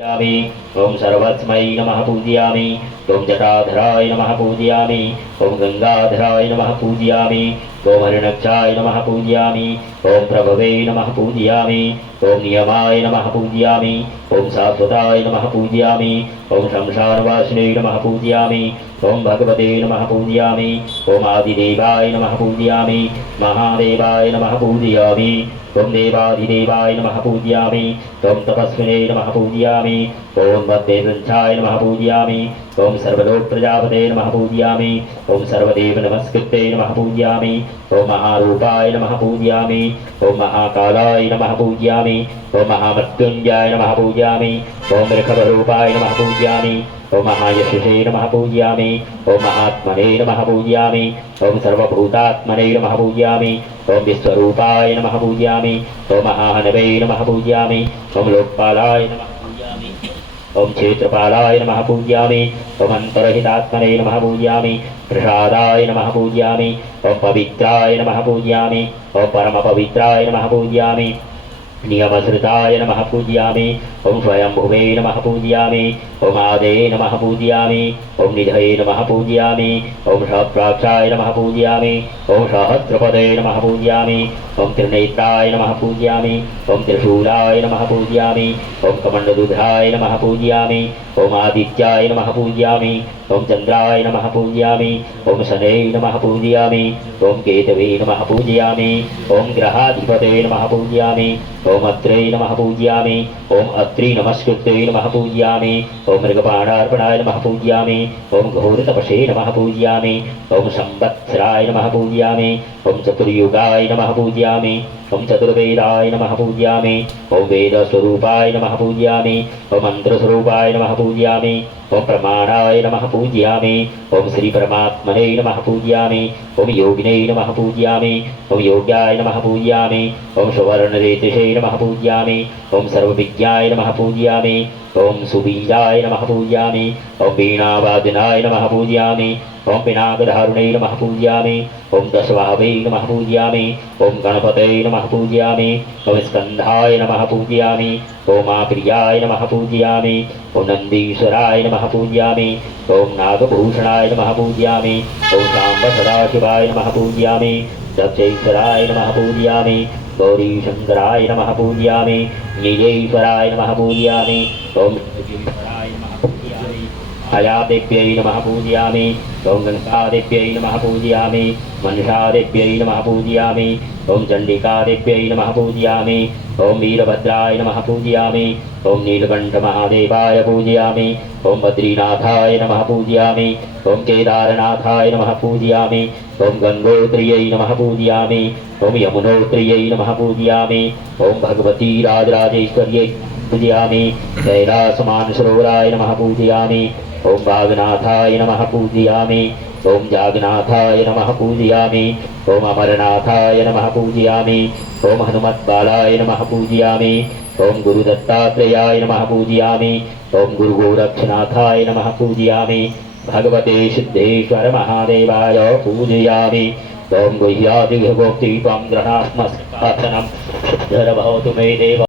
पूजयामि। ओम सर्वस्मै नमः पूजयामि। ओम जटाधराय नमः पूजयामि। ओम गंगाधराय नमः पूजयामि। ओम हरिणक्षाय नमः पूजयामि। ओम प्रभवे नमः पूजयामि। ओम नियमाय नमः पूजयामि। ओम शाश्वताय नमः पूजयामि। ओम शमशानवासिने नमः पूजयामि। ओम भगवते नमः पूजयामि। ओम आदिदेवाय नमः पूजयामि। महादेवाय नमः पूजयामि। ओम देवाधिदेवाय नमः पूजयामि। ओम तपस्विने नमः पूजयामि। ओम मद्देवृंशाय नमः पूजयामि। ओम सर्वलोक प्रजापते नमः पूजयामि। ओम सर्वदेव नमस्कृते नमः पूजयामि। ओम महारूपाय नमः पूजयामि। ओम महाकालाय नमः पूजयामि। ओम महामृत्युंजयाय नमः पूजयामि। ओम ऋषभरूपाय नमः पूजयामि। ओम महायशसे नमः पूजयामि। ओम महात्मने नमः पूजयामि। ओम सर्वभूतात्मने नमः पूजयामि। ओम विश्वरूपाय नमः पूजयामि। ओम महाहनवे नमः पूजयामि। ओम लोकपालाय नमः पूजयामि। ओम क्षेत्रपालाय नमः पूजयामि। ओम अंतरहितात्मने नमः पूजयामि। प्रसादाय नमः पूजयामि। ओम पवित्राय नमः पूजयामि। ओम परमपवित्राय नमः पूजयामि। नियमश्रिताय नमः पूजयामि। ओम स्वयंभुवे नमः पूजयामि। ओम आदे नमः पूजयामि। ओम निधये नमः पूजयामि। ओम सहस्राक्षाय नमः पूजयामि। ओम सहस्रपदे नमः पूजयामि। ओम त्रिनेत्राय नमः पूजयामि। ओम त्रिशूलाय नमः पूजयामि। ओम कमंडलुधाय नमः पूजयामि। ओम आदित्याय नमः पूजयामि। ओम चंद्राय नमः पूजयामि। ओम शनये नमः पूजयामि। ओम केतवे नमः पूजयामि। ओम ग्रहाधिपते नमः पूजयामि। ओम अत्रे नमः पूजयामि। ओम अत्रि नमस्कृते नमः पूजयामि। ओम मृगपाणार्पणाय नमः पूजयामि। ओम घोरतपसे नमः पूजयामि। ओम संवत्सराय नमः पूजयामि। ओम चतुर्युगाय नमः पूजयामि। ओम चतुर्वेदाय नमः पूजयामि। ओम वेदस्वरूपाय नमः पूजयामि। ओम मंत्रस्वरूपाय नमः पूजयामि। ओम प्रमाणाय नमः पूजयामि। ओम श्री परमात्मने नमः पूजयामि। ओम योगिने नमः पूजयामि। ओम योग्याय नमः पूजयामि। ओम सुवर्णरेतसे नमः पूजयामि। ओम सर्वविज्ञाय नमः पूजयामि। ओम सुबीजाय नमः पूजयामि। ओम वीणावादनाय नमः पूजयामि। ओम पिनाकधारुणे नमः पूजयामि। ओम दशवाहवे नमः पूजयामि। ओम गणपते नमः पूजयामि। ओम स्कंधाय नमः पूजयामि। ओम प्रियाय नमः पूजयामि। ओम नंदीश्वराय नमः पूजयामि। ओम नागभूषणाय नमः पूजयामि। ओम सांब सदाशिवाय नमः पूजयामि। दक्षेश्वराय नमः पूजयामि। गौरीशंकराय नमः पूजयामि। नीलेश्वराय नमः पूजयामि। ओम योगेश्वराय नमः पूजयामि। छायादेव्यै नमः पूजयामि। ओम गंगादेव्यै नमः पूजयामि। मनसादेव्यै नमः पूजयामि। ओम चंडिकादेव्यै नमः पूजयामि। ओम वीरभद्राय नमः पूजयामि। ओम नीलकंठमहादेवाय पूजयामि। ओम बद्रीनाथाय नमः पूजयामि। ओम केदारनाथाय नमः पूजयामि। ओम गंगोत्र्यै नमः पूजयामि। ओम यमुनोत्र्यै नमः पूजयामि। ओम भगवती राजराजेश्वर्यै पूजयामि। कैलासमानसरोवराय नमः पूजयामि। ओम वागनाथाय नमः पूजयामि। ओम जागनाथाय नमः पूजयामि। ओम अमरनाथाय नमः पूजयामि। ओम हनुमत्बालाय नमः पूजयामि। ओम गुरुदत्तात्रेयाय नमः पूजयामि। ओम गुरुगोरक्षनाथाय नमः पूजयामि। भगवते सिद्धेश्वर महादेवाय पूजयामि। ओम गुह्यादिगोप्ति त्वं गृहात्मस्कथनं सिद्धिर्भवतु मे देव।